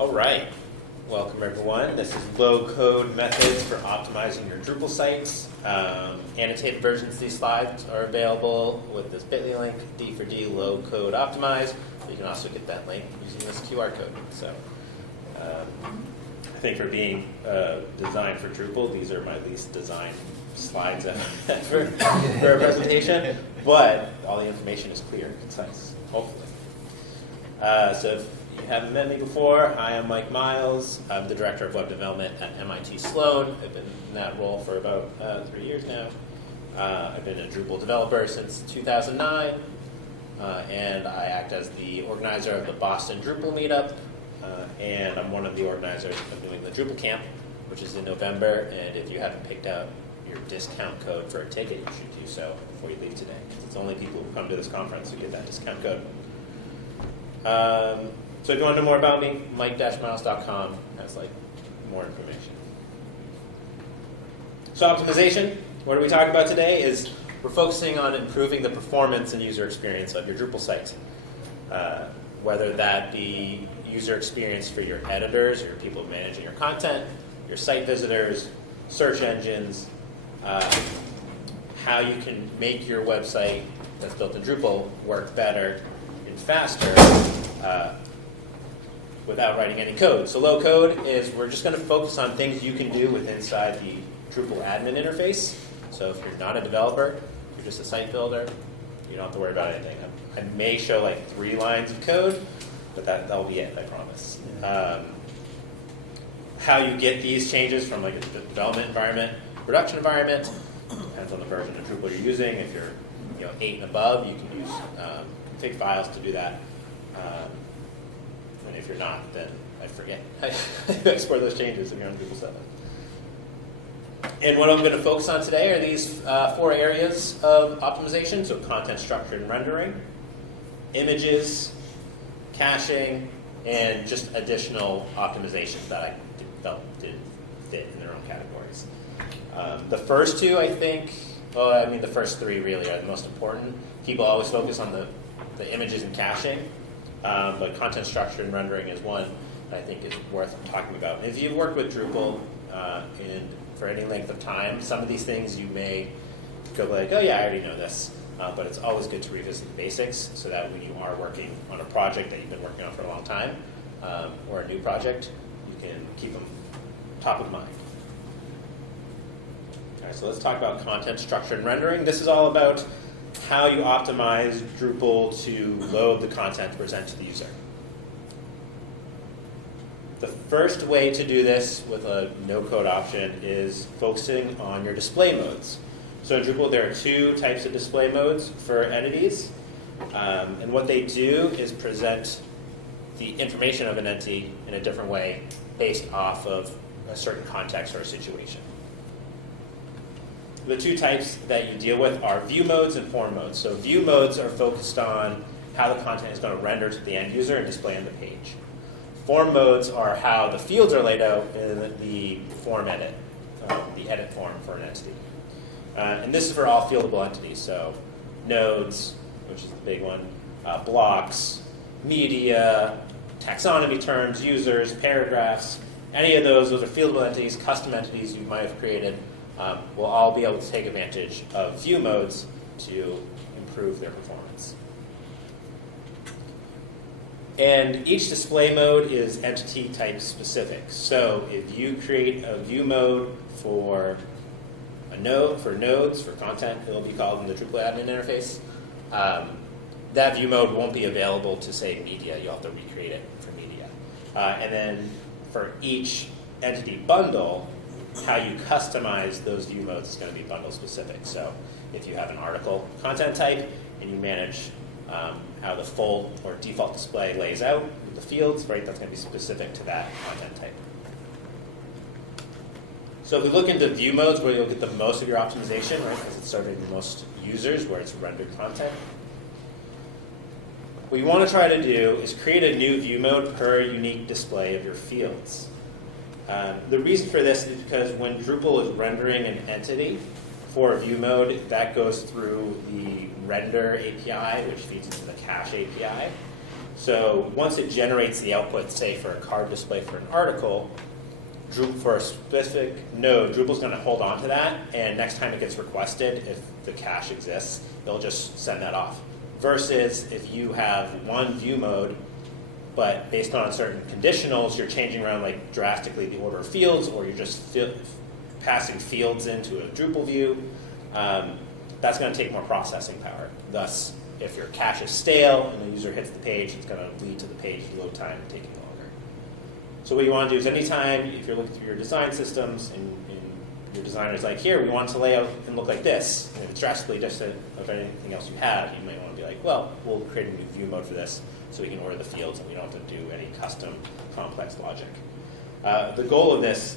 All right, welcome everyone. This is low-code methods for optimizing your Drupal sites. Annotated versions of these slides are available with this bit.ly link, D for D, low-code optimize. You can also get that link using this QR code. So I think for being designed for Drupal, these are my least designed slides for a presentation, but all the information is clear and concise, hopefully. So if you haven't met me before, hi, I'm Mike Miles. I'm the Director of Web Development at MIT Sloan. I've been in that role for about 3 years now. I've been a Drupal developer since 2009, and I act as the organizer of the Boston Drupal meetup, and I'm one of the organizers of doing the Drupal camp, which is in November, and if you haven't picked out your discount code for a ticket, you should do so before you leave today. It's only people who come to this conference who get that discount code. So if you want to know more about me, mike-miles.com has more information. So optimization, what are we talking about today is we're focusing on improving the performance and user experience of your Drupal site. Whether that be user experience for your editors, your people managing your content, your site visitors, search engines, how you can make your website that's built in Drupal work better and faster without writing any code. So low code is we're just going to focus on things you can do inside the Drupal admin interface. So if you're not a developer, you're just a site builder, you don't have to worry about anything. I may show 3 lines of code, but that'll be it, I promise. How you get these changes from a development environment, production environment, depends on the version of Drupal you're using. If you're 8 and above, you can use config files to do that. And if you're not, then I forget how to export those changes if you're on Drupal 7. And what I'm going to focus on today are these 4 areas of optimization. So content structure and rendering, images, caching, and just additional optimizations that I felt did fit in their own categories. The first 2, I think, the first 3 really are the most important. People always focus on the images and caching, but content structure and rendering is one that I think is worth talking about. And if you've worked with Drupal for any length of time, some of these things you may go oh yeah, I already know this. But it's always good to revisit the basics so that when you are working on a project that you've been working on for a long time, or a new project, you can keep them top of mind. All right, so let's talk about content structure and rendering. This is all about how you optimize Drupal to load the content to present to the user. The first way to do this with a no-code option is focusing on your display modes. So in Drupal, there are 2 types of display modes for entities. And what they do is present the information of an entity in a different way based off of a certain context or a situation. The 2 types that you deal with are view modes and form modes. So view modes are focused on how the content is going to render to the end user and display on the page. Form modes are how the fields are laid out in the form edit, the edit form for an entity. And this is for all fieldable entities, so nodes, which is the big one, blocks, media, taxonomy terms, users, paragraphs, any of those are fieldable entities, custom entities you might have created, will all be able to take advantage of view modes to improve their performance. And each display mode is entity type specific. So if you create a view mode for nodes, for content, it'll be called in the Drupal admin interface. That view mode won't be available to, say, media. You'll have to recreate it for media. And then for each entity bundle, how you customize those view modes is going to be bundle specific. So if you have an article content type and you manage how the full or default display lays out with the fields, right, that's going to be specific to that content type. So if we look into view modes where you'll get the most of your optimization, right, because it's serving the most users where it's rendered content, what you want to try to do is create a new view mode per unique display of your fields. The reason for this is because when Drupal is rendering an entity for a view mode, that goes through the render API, which feeds into the cache API. So once it generates the output, say for a card display for an article, for a specific node, Drupal's going to hold on to that, and next time it gets requested, if the cache exists, it'll just send that off. Versus if you have one view mode, but based on certain conditionals, you're changing around like drastically the order of fields, or you're just passing fields into a Drupal view, that's going to take more processing power. Thus, if your cache is stale and the user hits the page, it's going to lead to the page load time taking longer. So what you want to do is anytime, if you're looking through your design systems and your designer's like, here, we want to lay out and look like this, and if it's drastically different of anything else you have, you might want to be like, well, we'll create a new view mode for this so we can order the fields and we don't have to do any custom complex logic. The goal of this,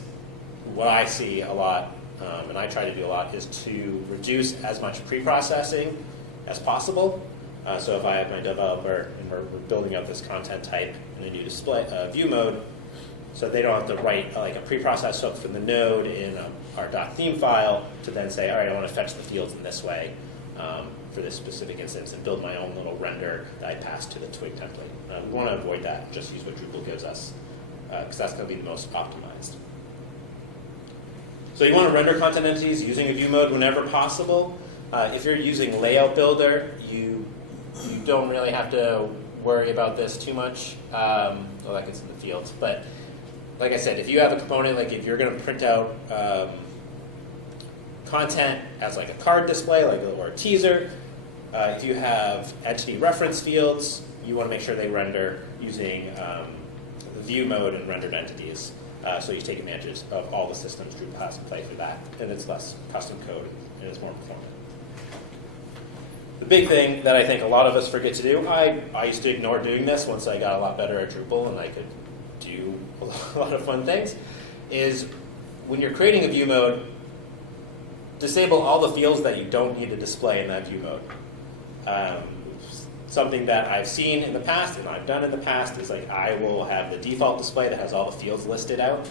what I see a lot, and I try to do a lot, is to reduce as much pre-processing as possible. So if I have my developer and we're building up this content type in a new display view mode, so they don't have to write like a preprocessed hook from the node in our .theme file to then say, all right, I want to fetch the fields in this way for this specific instance and build my own little render that I pass to the twig template. We want to avoid that, just use what Drupal gives us, because that's going to be the most optimized. So you want to render content entities using a view mode whenever possible. If you're using Layout Builder, you don't really have to worry about this too much. Well, that gets in the fields. But like I said, if you have a component, like if you're going to print out content as like a card display or a teaser, if you have entity reference fields, you want to make sure they render using the view mode and rendered entities. So you take advantage of all the systems Drupal has to play for that, and it's less custom code and it's more performant. The big thing that I think a lot of us forget to do, I used to ignore doing this once I got a lot better at Drupal and I could do a lot of fun things, is when you're creating a view mode, disable all the fields that you don't need to display in that view mode. Something that I've seen in the past and I've done in the past is like I will have the default display that has all the fields listed out,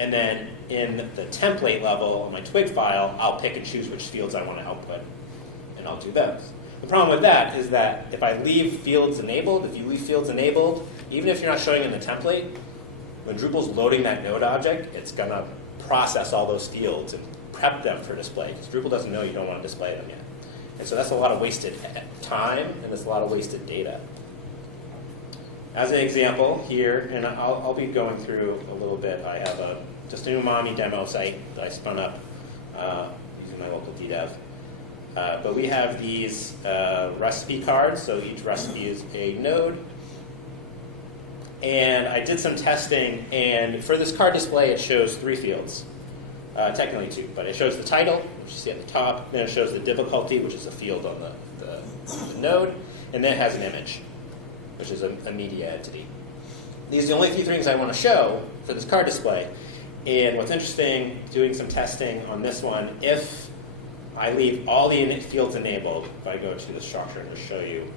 and then in the template level on my twig file, I'll pick and choose which fields I want to output, and I'll do those. The problem with that is that if I leave fields enabled, if you leave fields enabled, even if you're not showing in the template, when Drupal's loading that node object, it's going to process all those fields and prep them for display, because Drupal doesn't know you don't want to display them yet. And so that's a lot of wasted time, and it's a lot of wasted data. As an example here, and I'll be going through a little bit, I have just an umami demo site that I spun up using my local DDev. But we have these recipe cards, so each recipe is a node. And I did some testing, and for this card display, it shows 3 fields. Technically 2, but it shows the title, which you see at the top, then it shows the difficulty, which is a field on the node, and then it has an image, which is a media entity. These are the only 3 things I want to show for this card display. And what's interesting, doing some testing on this one, if I leave all the fields enabled, if I go to the structure and just show you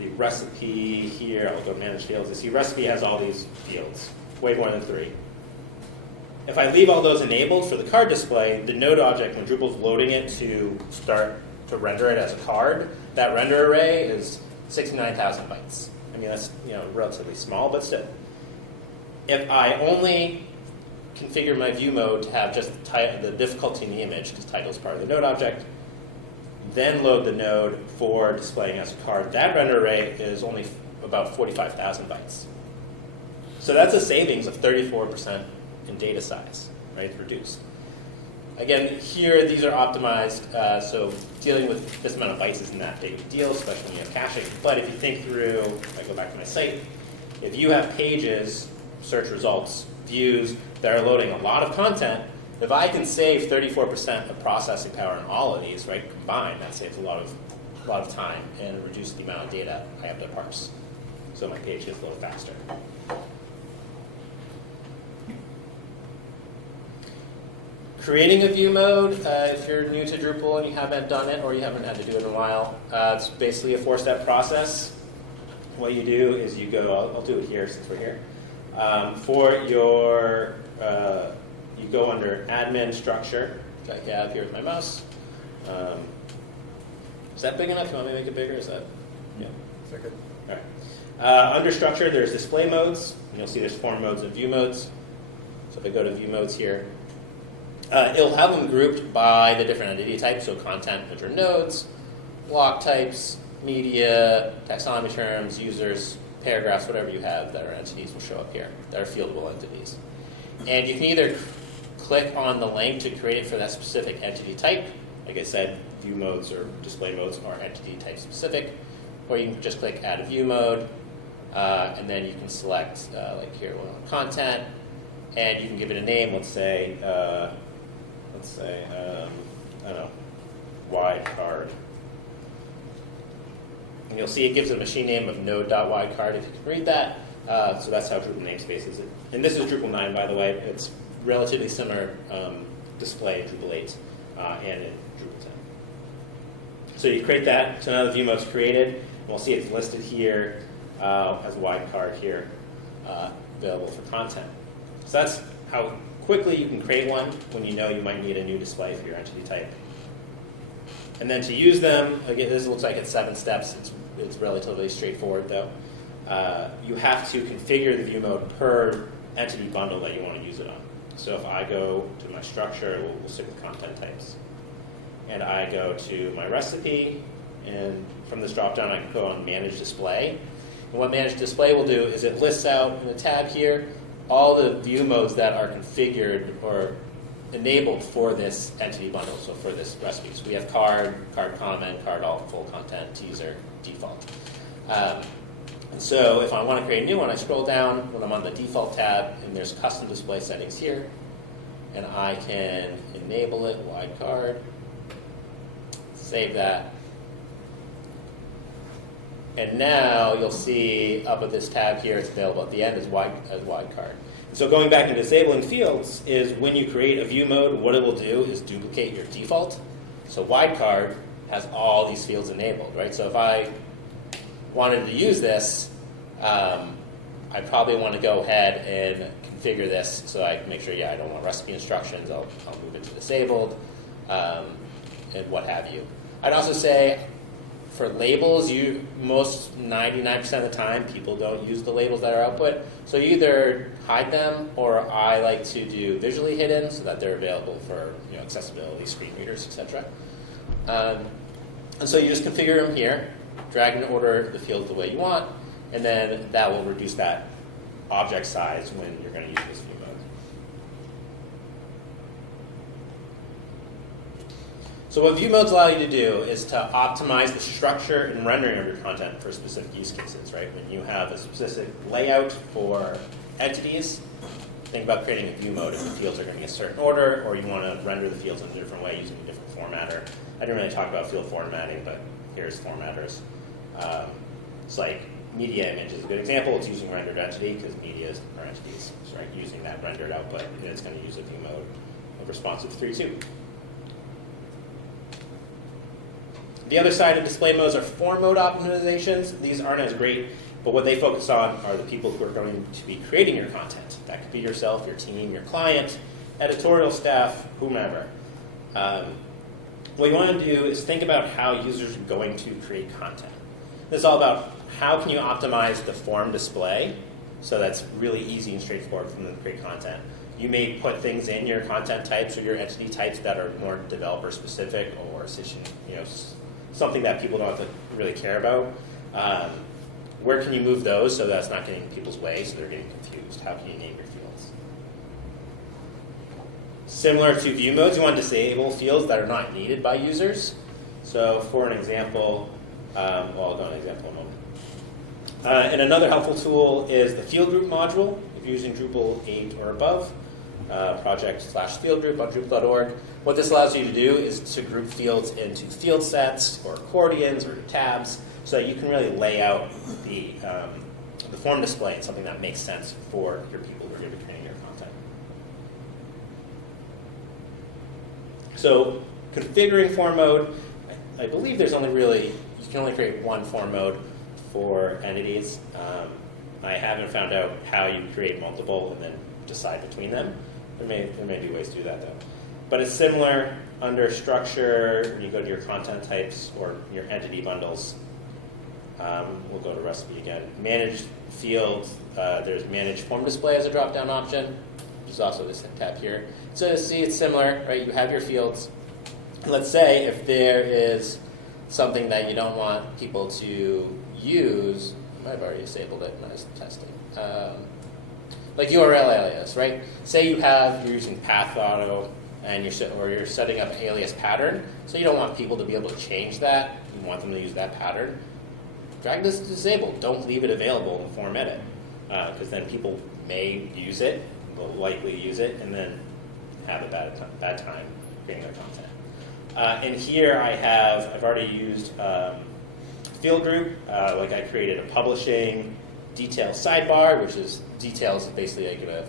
the recipe here, I'll go manage fields, you see recipe has all these fields, way more than 3. If I leave all those enabled for the card display, the node object, when Drupal's loading it to start to render it as a card, that render array is 69,000 bytes. I mean, that's relatively small, but still. If I only configure my view mode to have just the difficulty in the image, because title is part of the node object, then load the node for displaying as a card, that render array is only about 45,000 bytes. So that's a savings of 34% in data size, right? It's reduced. Again, here these are optimized, so dealing with this amount of bytes isn't that big a deal, especially when you have caching. But if you think through, if I go back to my site, if you have pages, search results, views that are loading a lot of content, if I can save 34% of processing power in all of these, right, combined, that saves a lot of time and reduces the amount of data I have to parse. So my page gets a little faster. Creating a view mode, if you're new to Drupal and you haven't done it or you haven't had to do it in a while, it's basically a 4-step process. What you do is you go, I'll do it here since we're here. For your, you go under admin structure, which I have here with my mouse. Is that big enough? You want me to make it bigger? Is that, yeah. Is that good? All right. Under structure, there's display modes. You'll see there's form modes and view modes. So if I go to view modes here, it'll have them grouped by the different entity types, so content, which are nodes, block types, media, taxonomy terms, users, paragraphs, whatever you have that are entities will show up here, that are fieldable entities. And you can either click on the link to create it for that specific entity type. Like I said, view modes or display modes are entity type specific. Or you can just click add a view mode, and then you can select, like here, one on content, and you can give it a name. Let's say, I don't know, wide card. And you'll see it gives it a machine name of node.widecard if you can read that. So that's how Drupal namespace is. And this is Drupal 9, by the way. It's relatively similar display in Drupal 8 and in Drupal 10. So you create that. So now the view mode's created. And we'll see it's listed here as a wildcard here, available for content. So that's how quickly you can create one when you know you might need a new display for your entity type. And then to use them, again, this looks like it's 7 steps. It's relatively straightforward, though. You have to configure the view mode per entity bundle that you want to use it on. So if I go to my structure, we'll stick with content types. And I go to my recipe, and from this dropdown, I can go on Manage Display. And what Manage Display will do is it lists out in the tab here all the view modes that are configured or enabled for this entity bundle, so for this recipe. So we have card, card comment, card alt, full content, teaser, default. And so if I want to create a new one, I scroll down when I'm on the default tab, and there's custom display settings here. And I can enable it, wide card, save that. And now you'll see up at this tab here, it's available at the end as wide card. So going back and disabling fields is when you create a view mode, what it will do is duplicate your default. So wildcard has all these fields enabled, right? So if I wanted to use this, I probably want to go ahead and configure this so I can make sure, I don't want recipe instructions. I'll move it to disabled, and what have you. I'd also say for labels, most 99% of the time, people don't use the labels that are output. So you either hide them, or I like to do visually hidden so that they're available for accessibility, screen readers, etc. And so you just configure them here, drag and order the fields the way you want, and then that will reduce that object size when you're going to use this view mode. So what view modes allow you to do is to optimize the structure and rendering of your content for specific use cases, right? When you have a specific layout for entities, think about creating a view mode if the fields are going to be a certain order, or you want to render the fields in a different way using a different formatter. I didn't really talk about field formatting, but here's formatters. It's like media image is a good example. It's using rendered entity because media are entities, so, right? Using that rendered output, and it's going to use a view mode of responsive 3.2. The other side of display modes are form mode optimizations. These aren't as great, but what they focus on are the people who are going to be creating your content. That could be yourself, your team, your client, editorial staff, whomever. What you want to do is think about how users are going to create content. This is all about how can you optimize the form display so that's really easy and straightforward for them to create content. You may put things in your content types or your entity types that are more developer specific or something that people don't have to really care about. Where can you move those so that's not getting in people's way, so they're getting confused? How can you name your fields? Similar to view modes, you want to disable fields that are not needed by users. So for an example, I'll go on an example in a moment. And another helpful tool is the field group module. If you're using Drupal 8 or above, project/field group on Drupal.org. What this allows you to do is to group fields into field sets or accordions or tabs so that you can really lay out the form display in something that makes sense for your people who are going to be creating your content. So configuring form mode, I believe there's only really, you can only create one form mode for entities. I haven't found out how you create multiple and then decide between them. There may be ways to do that though. But it's similar under structure when you go to your content types or your entity bundles. We'll go to recipe again. Manage fields, there's manage form display as a drop-down option, which is also this tab here. So see, it's similar, right? You have your fields. Let's say if there is something that you don't want people to use, I might have already disabled it when I was testing. Like URL alias, right? Say you're using path auto and you're setting up alias pattern, so you don't want people to be able to change that. You want them to use that pattern. Drag this to disable. Don't leave it available in form edit, because then people may use it, will likely use it, and then have a bad time creating their content. And here I've already used field group. Like I created a publishing detail sidebar, which is details basically like a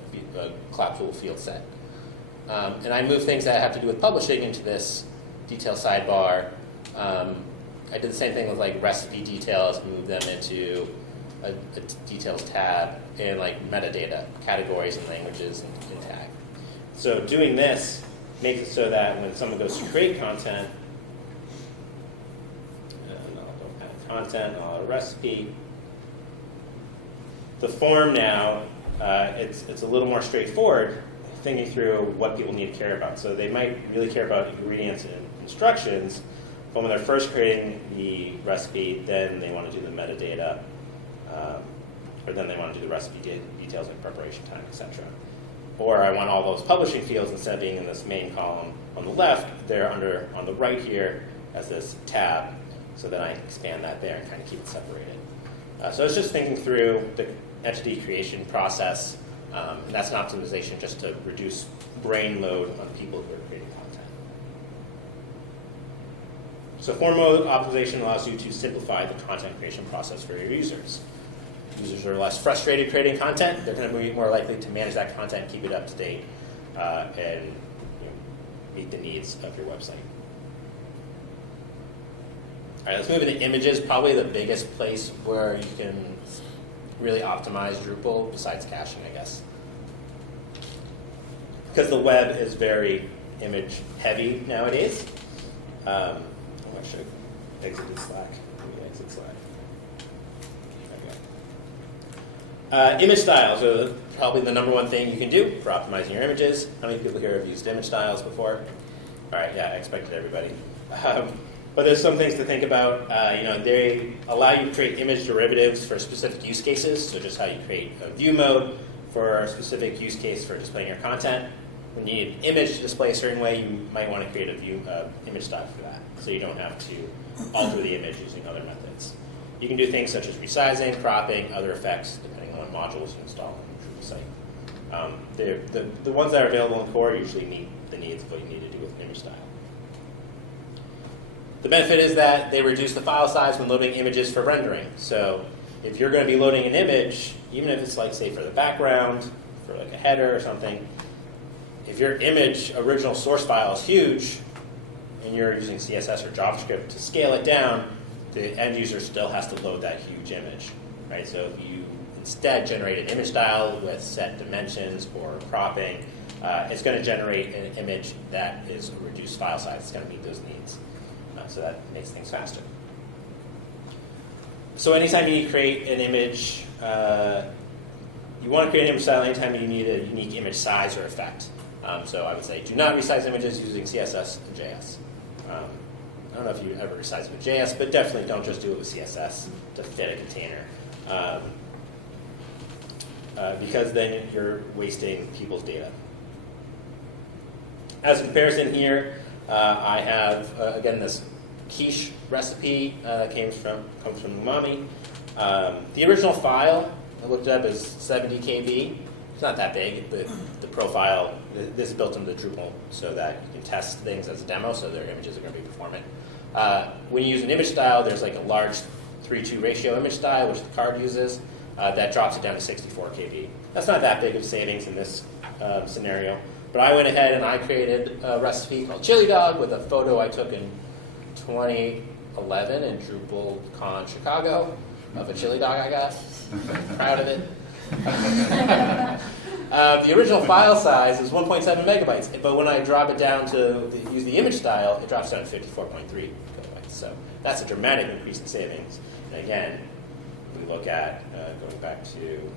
collapsible field set. And I move things that have to do with publishing into this detail sidebar. I did the same thing with like recipe details, move them into a details tab, and like metadata, categories and languages and tag. So doing this makes it so that when someone goes to create content, I'll add a recipe. The form now, it's a little more straightforward, thinking through what people need to care about. So they might really care about ingredients and instructions, but when they're first creating the recipe, then they want to do the metadata, or then they want to do the recipe details like preparation time, etc. Or I want all those publishing fields, instead of being in this main column on the left, they're on the right here as this tab, so then I expand that there and kind of keep it separated. So it's just thinking through the entity creation process, and that's an optimization just to reduce brain load on people who are creating content. So form mode optimization allows you to simplify the content creation process for your users. Users are less frustrated creating content. They're going to be more likely to manage that content, keep it up to date, and meet the needs of your website. All right, let's move into images. Probably the biggest place where you can really optimize Drupal, besides caching, I guess. Because the web is very image heavy nowadays. I should have exited Slack. Let me exit Slack. Image styles are probably the number one thing you can do for optimizing your images. How many people here have used image styles before? All right, yeah, I expected everybody. But there's some things to think about. They allow you to create image derivatives for specific use cases. So just how you create a view mode for a specific use case for displaying your content. When you need an image to display a certain way, you might want to create a image style for that, so you don't have to alter the image using other methods. You can do things such as resizing, cropping, other effects, depending on what modules you install on your Drupal site. The ones that are available in core usually meet the needs of what you need to do with image style. The benefit is that they reduce the file size when loading images for rendering. So if you're going to be loading an image, even if it's like, say, for the background, for like a header or something, if your image original source file is huge and you're using CSS or JavaScript to scale it down, the end user still has to load that huge image, right? So if you instead generate an image style with set dimensions or cropping, it's going to generate an image that is a reduced file size. It's going to meet those needs. So that makes things faster. So anytime you create an image, you want to create an image style anytime you need a unique image size or effect. So I would say do not resize images using CSS and JS. I don't know if you ever resize with JS, but definitely don't just do it with CSS to fit a container. Because then you're wasting people's data. As a comparison here, I have, again, this quiche recipe that comes from Umami. The original file I looked up is 70 KB. It's not that big. The profile, this is built into Drupal so that you can test things as a demo, so their images are going to be performant. When you use an image style, there's like a large 3:2 ratio image style, which the card uses. That drops it down to 64 KB. That's not that big of savings in this scenario. But I went ahead and I created a recipe called Chili Dog with a photo I took in 2011 in DrupalCon Chicago of a chili dog I got. Proud of it. The original file size is 1.7 megabytes, but when I drop it down to use the image style, it drops down to 54.3 kilobytes. So that's a dramatic increase in savings. And again, we look at, going back to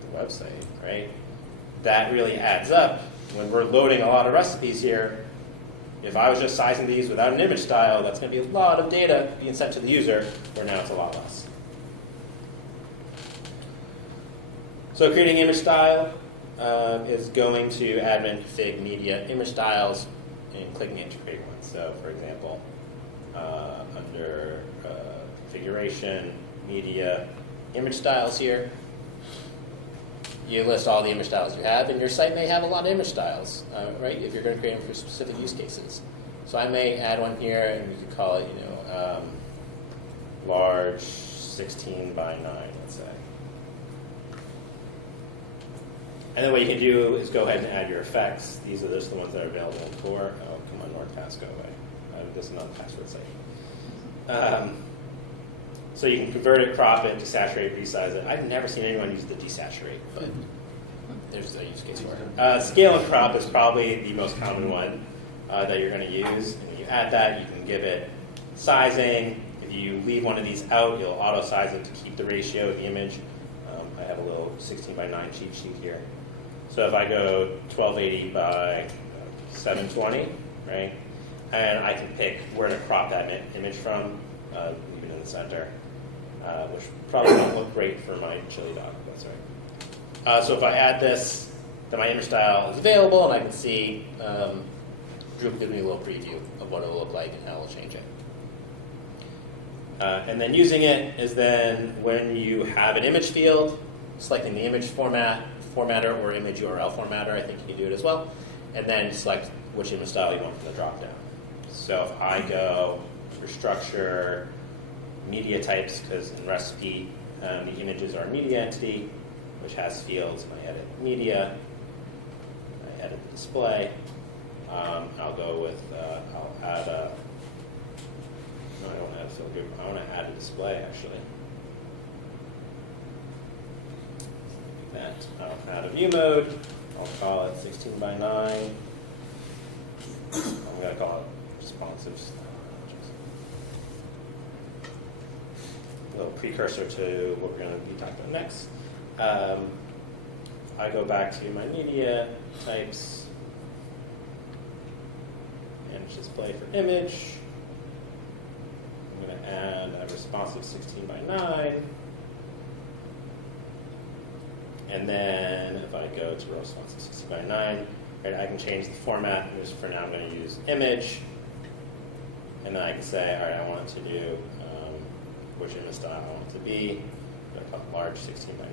the website, right? That really adds up. When we're loading a lot of recipes here, if I was just sizing these without an image style, that's going to be a lot of data being sent to the user, where now it's a lot less. So creating image style is going to admin config media image styles and clicking into create one. So for example, under configuration, media, image styles here, you list all the image styles you have, and your site may have a lot of image styles, right? If you're going to create them for specific use cases. So I may add one here, and we could call it, large 16 by 9, let's say. And then what you can do is go ahead and add your effects. These are just the ones that are available in Tor. Oh, come on, NordPass, go away. This is not a password site. So you can convert it, crop it, desaturate, resize it. I've never seen anyone use the desaturate, but there's a use case for it. Scale and crop is probably the most common one that you're going to use. And when you add that, you can give it sizing. If you leave one of these out, you'll auto-size it to keep the ratio of the image. I have a little 16 by 9 cheat sheet here. So if I go 1280 by 720, right, and I can pick where to crop that image from, leave it in the center, which probably won't look great for my chili dog. That's right. So if I add this, then my image style is available, and I can see Drupal gives me a little preview of what it will look like and how it will change it. And then using it is then when you have an image field, selecting the image formatter or image URL formatter, I think you can do it as well, and then select which image style you want from the dropdown. So if I go for structure, media types, because in recipe, the images are a media entity, which has fields, and I edit media, I edit the display. I'll go with, I'll add a, no, I don't want to add a field group, I want to add a display actually. That, I'll add a view mode, I'll call it 16 by 9. I'm going to call it responsive style. A little precursor to what we're going to be talking about next. I go back to my media types, image display for image. I'm going to add a responsive 16 by 9. And then if I go to responsive 16 by 9, right, I can change the format. Just for now, I'm going to use image. And then I can say, all right, I want it to do which image style I want it to be. I'm going to call it large 16 by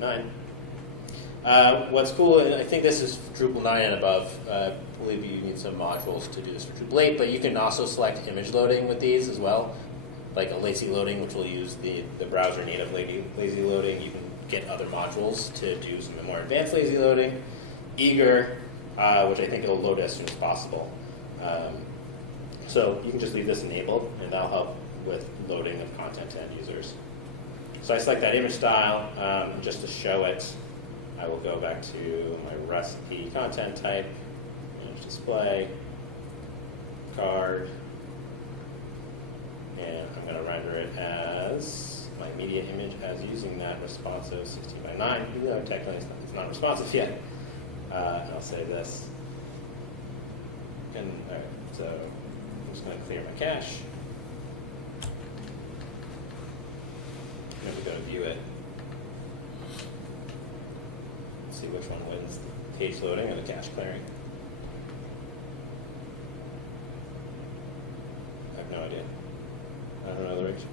9. What's cool, and I think this is Drupal 9 and above. I believe you need some modules to do this for Drupal 8, but you can also select image loading with these as well, like a lazy loading, which will use the browser native lazy loading. You can get other modules to do some more advanced lazy loading. Eager, which I think it'll load as soon as possible. So you can just leave this enabled, and that'll help with loading of content to end users. So I select that image style, and just to show it, I will go back to my recipe content type, image display, card, and I'm going to render it as my media image as using that responsive 16 by 9, even though technically it's not responsive yet. And I'll say this. And, all right, so I'm just going to clear my cache. I'm going to go to view it. Let's see which one wins the page loading or the cache clearing. I have no idea. I don't know the direction.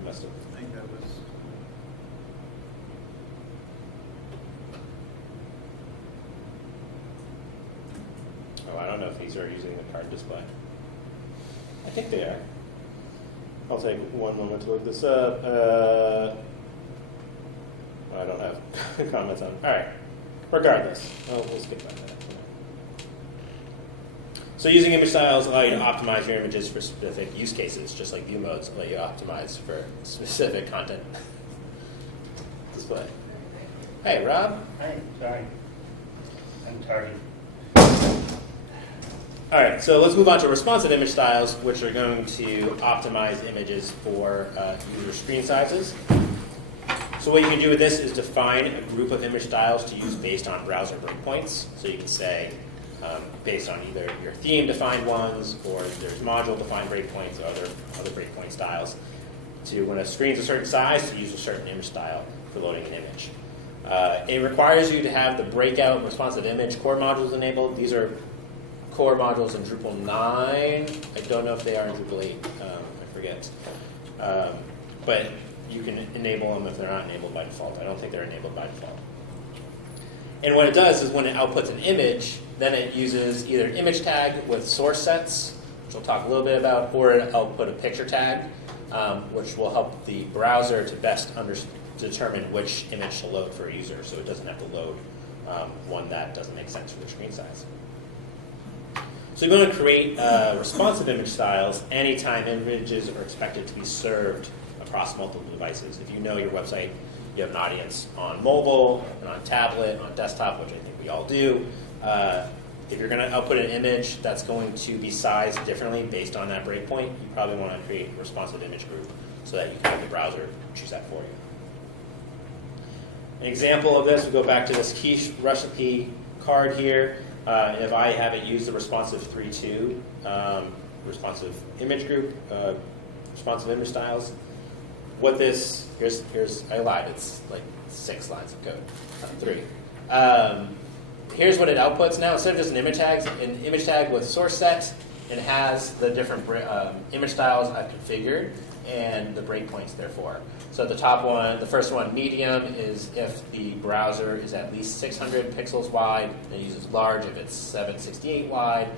I must have. I think that was. Oh, I don't know if these are using the card display. I think they are. I'll take one moment to look this up. I don't have comments on. All right. Regardless, we'll skip that. So using image styles allow you to optimize your images for specific use cases, just like view modes allow you to optimize for specific content display. Hey, Rob. Hi, sorry. I'm tardy. All right, so let's move on to responsive image styles, which are going to optimize images for user screen sizes. So what you can do with this is define a group of image styles to use based on browser breakpoints. So you can say, based on either your theme-defined ones, or there's module-defined breakpoints, or other breakpoint styles, to when a screen's a certain size, to use a certain image style for loading an image. It requires you to have the breakout responsive image core modules enabled. These are core modules in Drupal 9. I don't know if they are in Drupal 8. I forget. But you can enable them if they're not enabled by default. I don't think they're enabled by default. And what it does is when it outputs an image, then it uses either an image tag with source sets, which we'll talk a little bit about, or it'll output a picture tag, which will help the browser to best determine which image to load for a user, so it doesn't have to load one that doesn't make sense for the screen size. So you're going to create responsive image styles anytime images are expected to be served across multiple devices. If you know your website, you have an audience on mobile, and on tablet, on desktop, which I think we all do. If you're going to output an image that's going to be sized differently based on that breakpoint, you probably want to create a responsive image group so that you can have the browser choose that for you. An example of this, we go back to this quiche recipe card here. And if I have it use the responsive 3.2 responsive image group, responsive image styles, what this, here's I lied, it's like 6 lines of code, not 3. Here's what it outputs now. Instead of just an image tag with source set, it has the different image styles I've configured and the breakpoints therefore. So the top one, the first one, medium, is if the browser is at least 600 pixels wide, and it uses large if it's 768 wide,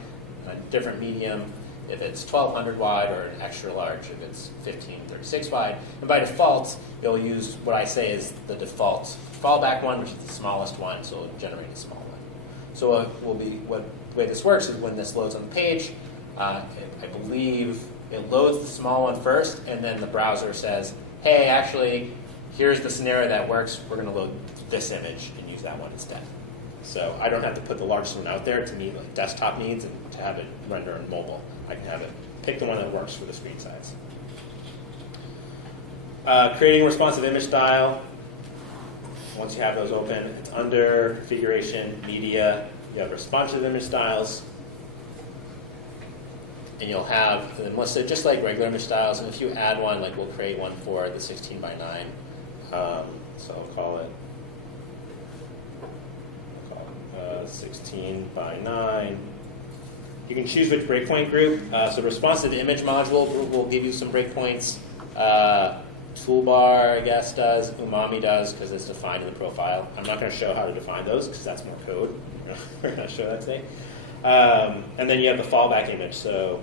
a different medium if it's 1200 wide, or an extra large if it's 1536 wide. And by default, it'll use what I say is the default fallback one, which is the smallest one, so it'll generate a small one. So the way this works is when this loads on the page, I believe it loads the small one first, and then the browser says, hey, actually, here's the scenario that works. We're going to load this image and use that one instead. So I don't have to put the largest one out there to meet like desktop needs and to have it render on mobile. I can have it pick the one that works for the screen size. Creating a responsive image style. Once you have those open, it's under configuration, media. You have responsive image styles. And you'll have them listed just like regular image styles. And if you add one, like we'll create one for the 16 by 9. So I'll call it 16 by 9. You can choose which breakpoint group. So responsive image module will give you some breakpoints. Toolbar, I guess, does. Umami does, because it's defined in the profile. I'm not going to show how to define those, because that's more code. We're going to show that today. And then you have the fallback image. So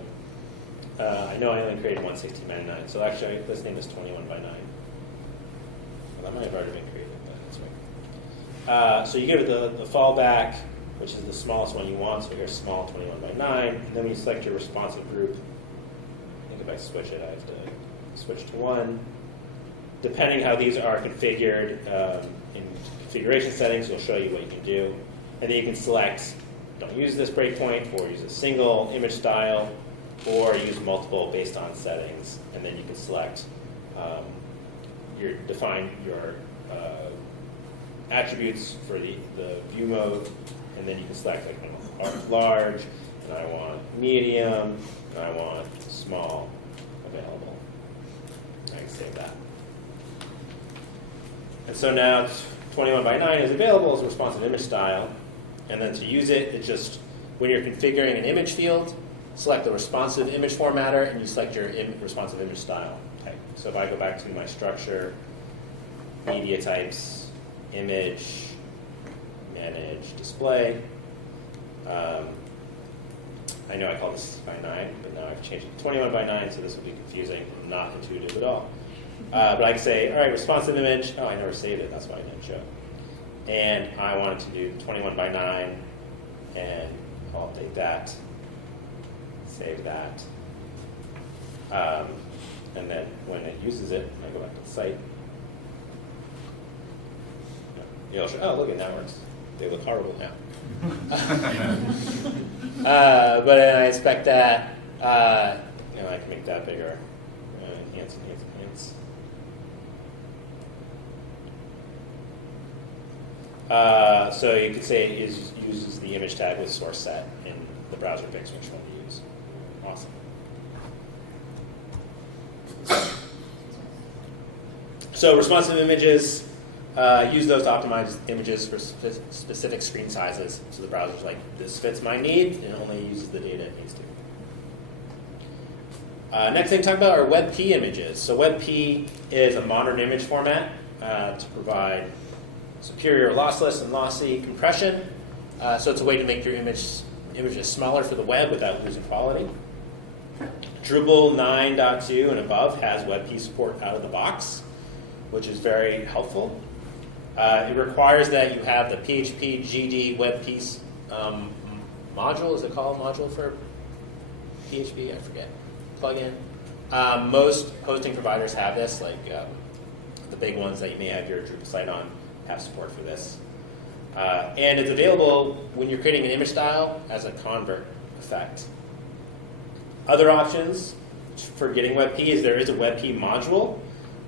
I know I only created one 16 by 9. So actually, this name is 21 by 9. Well, that might have already been created, but that's right. So you give it the fallback, which is the smallest one you want. So here's small 21 by 9. And then when you select your responsive group, I think if I switch it, I have to switch to 1. Depending how these are configured in configuration settings, will show you what you can do. And then you can select don't use this breakpoint, or use a single image style, or use multiple based on settings. And then you can select define your attributes for the view mode, and then you can select like I want large, and I want medium, and I want small available. I can save that. And so now 21 by 9 is available as a responsive image style. And then to use it, it's just when you're configuring an image field, select the responsive image formatter, and you select your responsive image style type. So if I go back to my structure, media types, image, manage, display. I know I called this by 9, but now I've changed it to 21 by 9, so this will be confusing, not intuitive at all. But I can say, all right, responsive image. Oh, I never saved it. That's why I didn't show. And I wanted to do 21 by 9, and I'll update that, save that. And then when it uses it, I go back to the site. It'll show, oh, look, that works. they look horrible now. But then I expect that, I can make that bigger. Enhance. So you could say it uses the image tag with source set, and the browser picks which one to use. Awesome. So responsive images, use those to optimize images for specific screen sizes. So the browser's like, this fits my needs, and only uses the data it needs to. Next thing to talk about are WebP images. So WebP is a modern image format to provide superior lossless and lossy compression. So it's a way to make your images smaller for the web without losing quality. Drupal 9.2 and above has WebP support out of the box, which is very helpful. It requires that you have the PHP GD WebP module. Is it called module for PHP? I forget. Plugin. Most hosting providers have this, like the big ones that you may have your Drupal site on have support for this. And it's available when you're creating an image style as a convert effect. Other options for getting WebP is there is a WebP module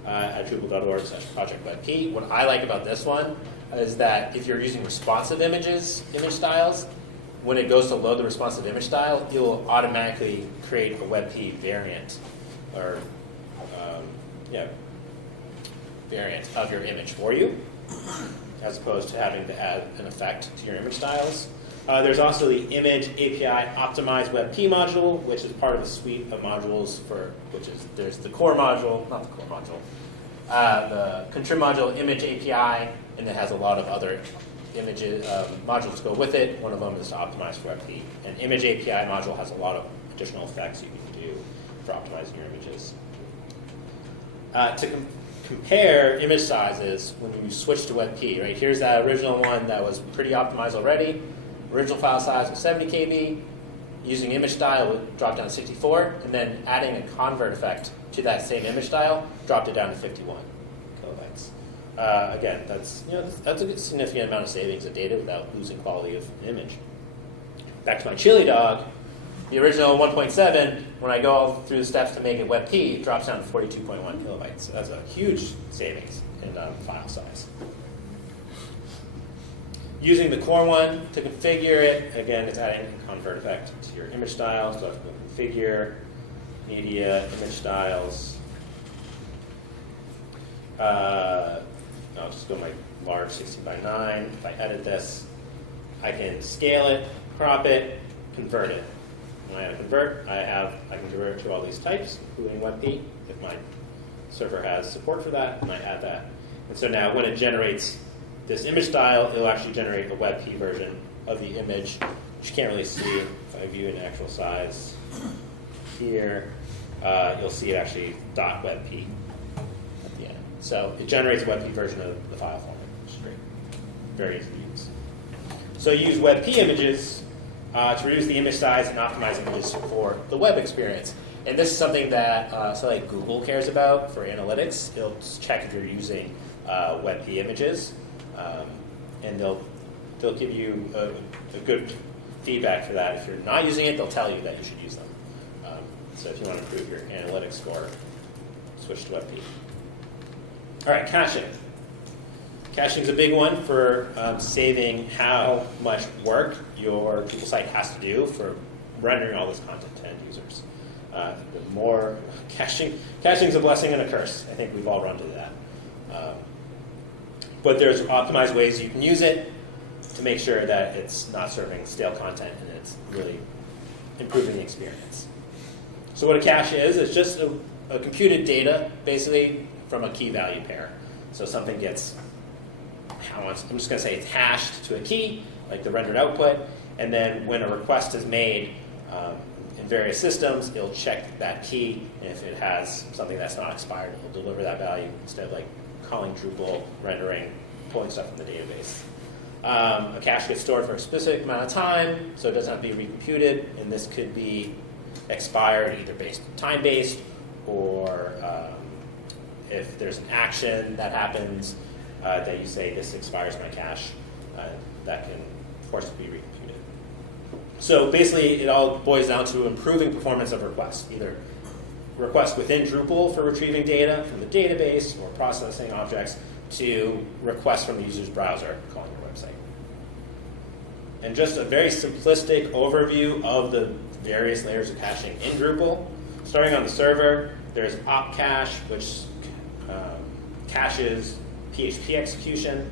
at drupal.org/projectwebp. What I like about this one is that if you're using responsive image styles, when it goes to load the responsive image style, it will automatically create a WebP variant, or variant of your image for you, as opposed to having to add an effect to your image styles. There's also the Image API Optimized WebP module, which is part of a suite of modules there's the core module, not the core module, the contrim module, Image API, and it has a lot of other images modules to go with it. One of them is to optimize for WebP. And Image API module has a lot of additional effects you can do for optimizing your images. To compare image sizes when you switch to WebP, right? Here's that original one that was pretty optimized already. Original file size was 70 KB. Using image style would drop down to 64, and then adding a convert effect to that same image style dropped it down to 51 kilobytes. Again, that's a good significant amount of savings of data without losing quality of image. Back to my chili dog, the original 1.7, when I go all through the steps to make it WebP, it drops down to 42.1 kilobytes. So that's a huge savings in file size. Using the core one to configure it, again, it's adding a convert effect to your image style. So I have to go configure, media, image styles. I'll just go my large 16:9. If I edit this, I can scale it, crop it, convert it. When I add a convert, I can convert it to all these types, including WebP, if my server has support for that, and I add that. And so now when it generates this image style, it'll actually generate a WebP version of the image, which you can't really see if I view it in actual size. Here, you'll see it actually .webp at the end. So it generates a WebP version of the file format, which is great. Very easy to use. So use WebP images to reduce the image size and optimize images for the web experience. And this is something that Google cares about for analytics. It'll check if you're using WebP images. And they'll give you a good feedback for that. If you're not using it, they'll tell you that you should use them. So if you want to improve your analytics score, switch to WebP. All right, caching. Caching is a big one for saving how much work your Drupal site has to do for rendering all this content to end users. The more caching is a blessing and a curse. I think we've all run into that. But there's optimized ways you can use it to make sure that it's not serving stale content and it's really improving the experience. So what a cache is, it's just a computed data, basically, from a key value pair. So something gets, I'm just going to say it's hashed to a key, like the rendered output, and then when a request is made in various systems, it'll check that key, and if it has something that's not expired, it'll deliver that value instead of calling Drupal, rendering, pulling stuff from the database. A cache gets stored for a specific amount of time, so it doesn't have to be recomputed, and this could be expired either time-based, or if there's an action that happens that you say, this expires my cache, that can force it to be recomputed. So basically, it all boils down to improving performance of requests, either requests within Drupal for retrieving data from the database or processing objects, to requests from the user's browser calling your website. And just a very simplistic overview of the various layers of caching in Drupal. Starting on the server, there's op cache, which caches PHP execution.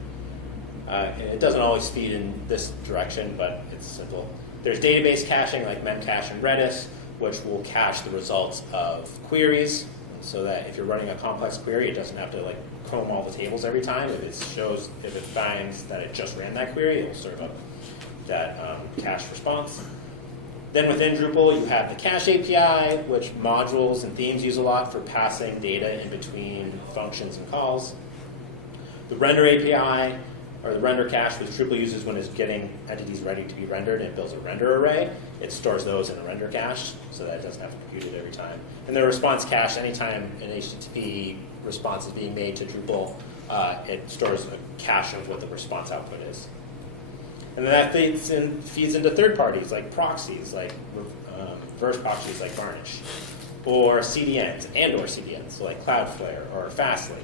And it doesn't always feed in this direction, but it's simple. There's database caching like memcache and Redis, which will cache the results of queries, so that if you're running a complex query, it doesn't have to like comb all the tables every time. If it finds that it just ran that query, it will serve up that cached response. Then within Drupal, you have the cache API, which modules and themes use a lot for passing data in between functions and calls. The render API, or the render cache, which Drupal uses when it's getting entities ready to be rendered and it builds a render array. It stores those in a render cache so that it doesn't have to compute it every time. And the response cache, anytime an HTTP response is being made to Drupal, it stores a cache of what the response output is. And then that feeds into third parties like proxies, like reverse proxies like Varnish, or CDNs, so like Cloudflare or Fastly.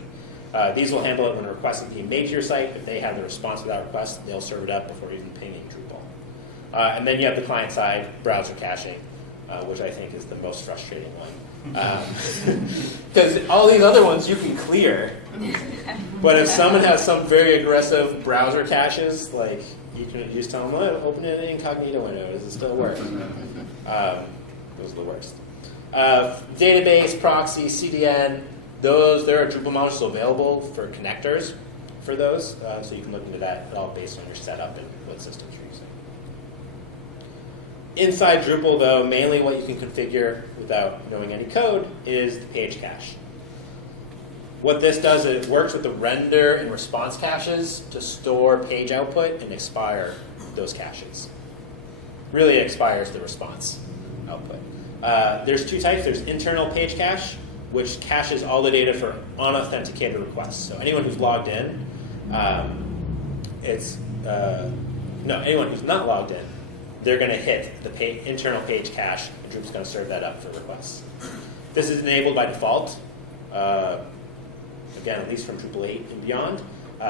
These will handle it when a request is being made to your site. If they have the response to that request, they'll serve it up before even pinging Drupal. And then you have the client-side browser caching, which I think is the most frustrating one. Because all these other ones you can clear, but if someone has some very aggressive browser caches, like you can just tell them, oh, open it in an incognito window. Does it still work? Those are the worst. Database, proxy, CDN, there are Drupal modules available for connectors for those, so you can look into that all based on your setup and what systems you're using. Inside Drupal, though, mainly what you can configure without knowing any code is the page cache. What this does is it works with the render and response caches to store page output and expire those caches. Really expires the response output. There's two types. There's internal page cache, which caches all the data for unauthenticated requests. So anyone who's logged in, anyone who's not logged in, they're going to hit the internal page cache, and Drupal's going to serve that up for requests. This is enabled by default, again, at least from Drupal 8 and beyond,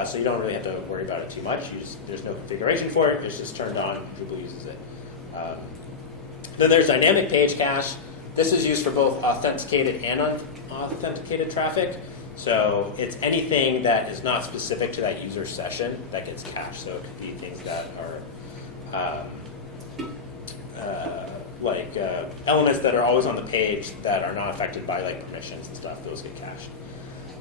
so you don't really have to worry about it too much. There's no configuration for it. It's just turned on. Drupal uses it. Then there's dynamic page cache. This is used for both authenticated and unauthenticated traffic. So it's anything that is not specific to that user session that gets cached. So it could be things that are elements that are always on the page that are not affected by like permissions and stuff. Those get cached.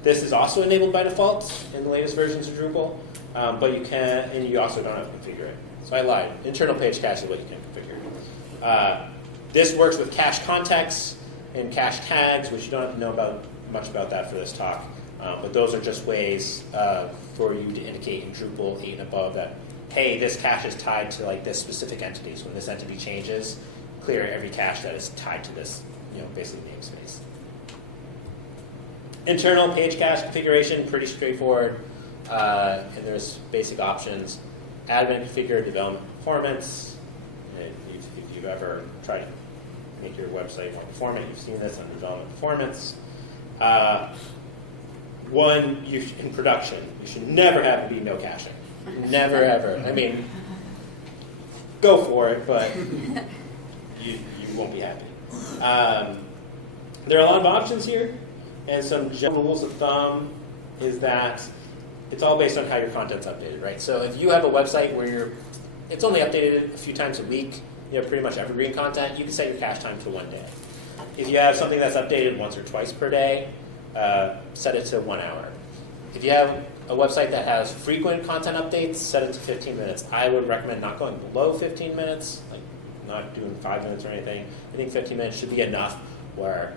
This is also enabled by default in the latest versions of Drupal, but you can, and you also don't have to configure it. So I lied. Internal page cache is what you can configure. This works with cache contexts and cache tags, which you don't have to know much about that for this talk. But those are just ways for you to indicate in Drupal 8 and above that, hey, this cache is tied to like this specific entity. So when this entity changes, clear every cache that is tied to this, basically namespace. Internal page cache configuration, pretty straightforward. And there's basic options. Admin configure development performance. And if you've ever tried to make your website more performant, you've seen this under development performance. In production, you should never have to be no caching. Never, ever. I mean, go for it, but you won't be happy. There are a lot of options here, and some general rules of thumb is that it's all based on how your content's updated, right? So if you have a website where it's only updated a few times a week, you have pretty much evergreen content, you can set your cache time to 1 day. If you have something that's updated once or twice per day, set it to 1 hour. If you have a website that has frequent content updates, set it to 15 minutes. I would recommend not going below 15 minutes, like not doing 5 minutes or anything. I think 15 minutes should be enough where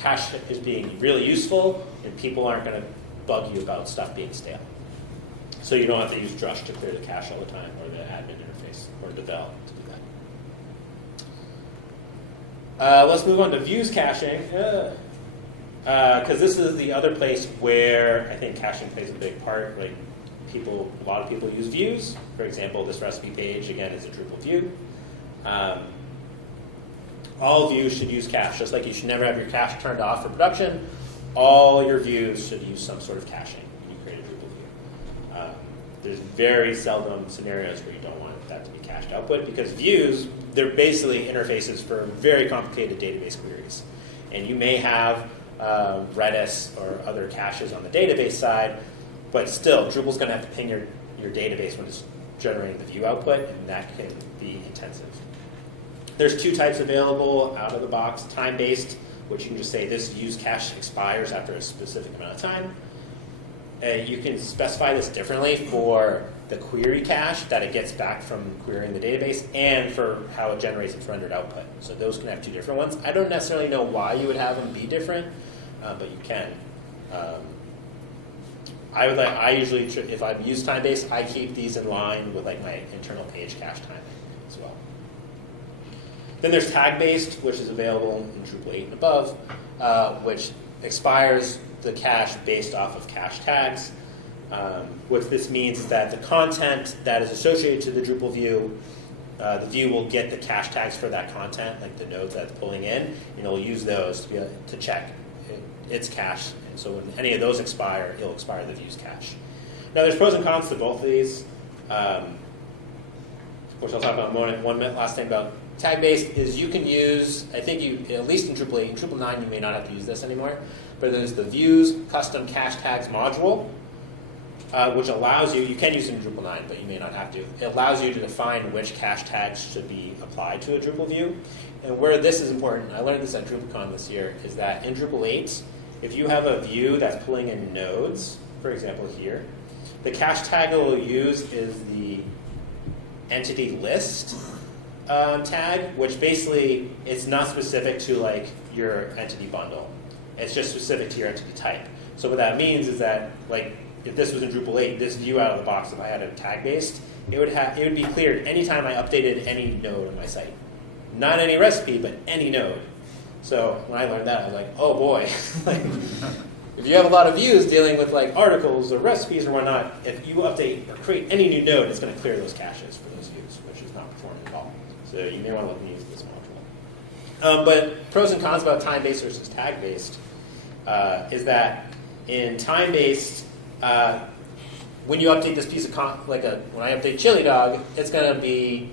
cache is being really useful and people aren't going to bug you about stuff being stale. So you don't have to use Drush to clear the cache all the time, or the admin interface, or Devel to do that. Let's move on to views caching. Because this is the other place where I think caching plays a big part. Like a lot of people use views. For example, this recipe page, again, is a Drupal view. All views should use cache, just like you should never have your cache turned off for production. All your views should use some sort of caching when you create a Drupal view. There's very seldom scenarios where you don't want that to be cached output, because views, they're basically interfaces for very complicated database queries. And you may have Redis or other caches on the database side, but still, Drupal's going to have to ping your database when it's generating the view output, and that can be intensive. There's two types available out of the box: time-based, which you can just say this use cache expires after a specific amount of time. You can specify this differently for the query cache that it gets back from querying the database, and for how it generates its rendered output. So those can have two different ones. I don't necessarily know why you would have them be different, but you can. I usually, if I use time-based, I keep these in line with like my internal page cache timing as well. Then there's tag-based, which is available in Drupal 8 and above, which expires the cache based off of cache tags. What this means is that the content that is associated to the Drupal view, the view will get the cache tags for that content, like the nodes that's pulling in, and it'll use those to be able to check its cache. And so when any of those expire, it'll expire the view's cache. Now there's pros and cons to both of these. Of course, I'll talk about one last thing about tag-based is you can use, I think you, at least in Drupal 8, in Drupal 9 you may not have to use this anymore, but there's the views custom cache tags module, which allows you can use it in Drupal 9, but you may not have to. It allows you to define which cache tags should be applied to a Drupal view. And where this is important, I learned this at DrupalCon this year, is that in Drupal 8, if you have a view that's pulling in nodes, for example here, the cache tag it will use is the entity list tag, which basically it's not specific to like your entity bundle. It's just specific to your entity type. So what that means is that like if this was in Drupal 8, this view out of the box, if I had a tag based, it would be cleared anytime I updated any node on my site. Not any recipe, but any node. So when I learned that, I was like, oh boy. Like, if you have a lot of views dealing with like articles or recipes or whatnot, if you update or create any new node, it's going to clear those caches for those views, which is not performing at all. So you may want to look and use this module. But pros and cons about time-based versus tag-based is that in time-based, when you update this piece of when I update Chili Dog, it's going to be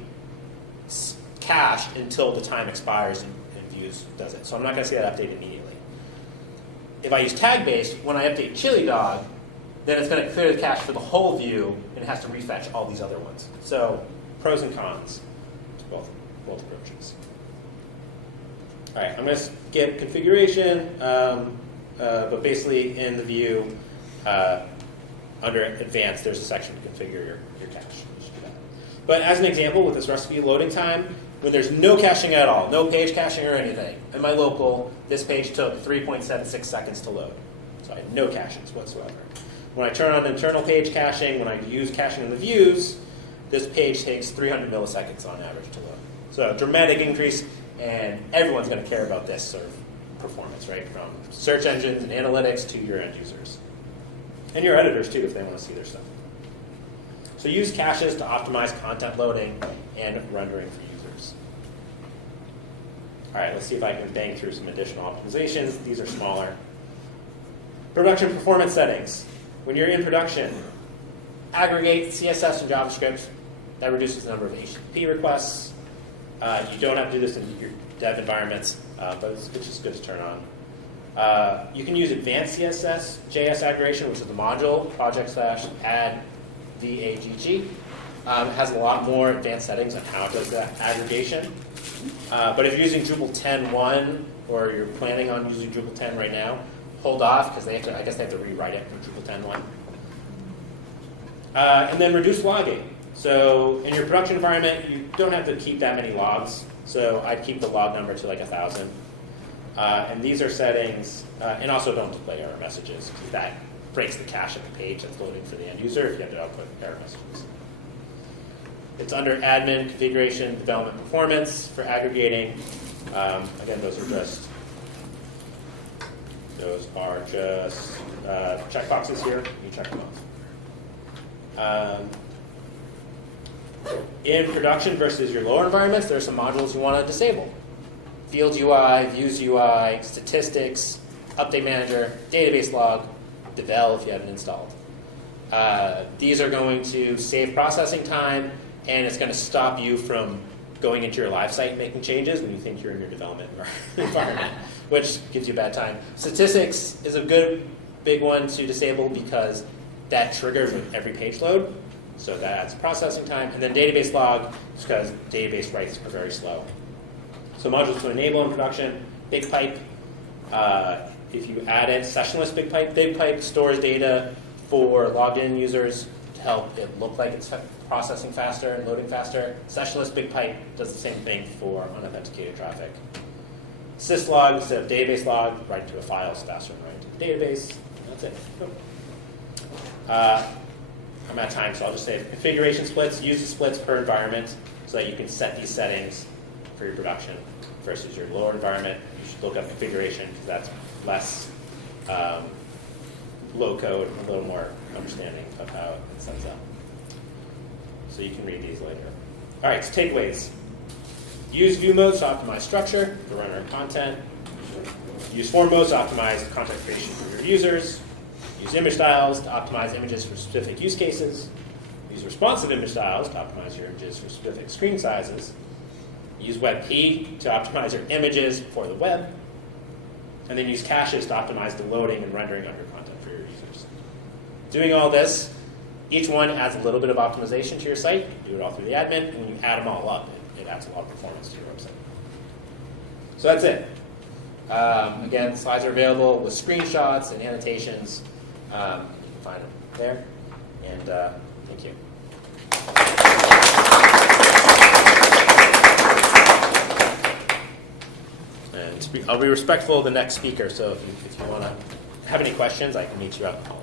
cached until the time expires and views does it. So I'm not going to see that update immediately. If I use tag-based, when I update Chili Dog, then it's going to clear the cache for the whole view and it has to refetch all these other ones. So pros and cons to both approaches. All right, I'm going to skip configuration, but basically in the view, under advanced, there's a section to configure your cache. But as an example, with this recipe loading time, when there's no caching at all, no page caching or anything, in my local, this page took 3.76 seconds to load. So I had no caches whatsoever. When I turn on internal page caching, when I use caching in the views, this page takes 300 milliseconds on average to load. So a dramatic increase, and everyone's going to care about this sort of performance, right? From search engines and analytics to your end users. And your editors, too, if they want to see their stuff. So use caches to optimize content loading and rendering for users. All right, let's see if I can bang through some additional optimizations. These are smaller. Production performance settings. When you're in production, aggregate CSS and JavaScript. That reduces the number of HTTP requests. You don't have to do this in your dev environments, but it's just good to turn on. You can use advanced CSS, JS aggregation, which is the module, project/add VAGG. It has a lot more advanced settings on how it does that aggregation. But if you're using Drupal 10.1 or you're planning on using Drupal 10 right now, hold off because I guess they have to rewrite it for Drupal 10.1. And then reduce logging. So in your production environment, you don't have to keep that many logs. So I'd keep the log number to like 1,000. And these are settings, and also don't display error messages because that breaks the cache of the page that's loading for the end user if you have to output error messages. It's under admin, configuration, development performance for aggregating. Again, those are just checkboxes here. You check them In production versus your lower environments, there are some modules you want to disable. Fields UI, Views UI, Statistics, Update Manager, Database Log, Devel if you haven't installed. These are going to save processing time, and it's going to stop you from going into your live site and making changes when you think you're in your development environment, which gives you a bad time. Statistics is a good big one to disable because that triggers with every page load, so that adds processing time. And then database log, just because database writes are very slow. So modules to enable in production, BigPipe. If you add it, sessionless BigPipe. BigPipe stores data for logged in users to help it look like it's processing faster and loading faster. Sessionless BigPipe does the same thing for unauthenticated traffic. Syslog instead of database log, write to a file is faster than writing to the database. That's it. I'm out of time, so I'll just say configuration splits. Use the splits per environment so that you can set these settings for your production versus your lower environment. You should look up configuration because that's less low code, a little more understanding of how it sets up. So you can read these later. All right, so takeaways. Use view modes to optimize structure, to run our content. Use form modes to optimize content creation for your users. Use image styles to optimize images for specific use cases. Use responsive image styles to optimize your images for specific screen sizes. Use WebP to optimize your images for the web. And then use caches to optimize the loading and rendering of your content for your users. Doing all this, each one adds a little bit of optimization to your site. You do it all through the admin, and when you add them all up, it adds a lot of performance to your website. So that's it. Again, slides are available with screenshots and annotations. You can find them there. And thank you. And I'll be respectful of the next speaker, so if you want to have any questions, I can meet you out in the hall.